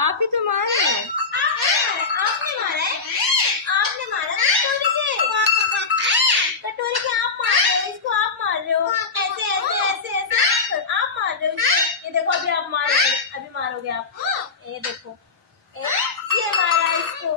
आप ही तो मार रहे हैं। आपने मारा है, आपने मारा है कटोरी के आप मार रहे हो इसको, आप मार रहे हो ऐसे ऐसे ऐसे ऐसे आप मार रहे हो इसको। ये देखो अभी आप मारोगे, अभी मारोगे आप, ये देखो ये मारा इसको।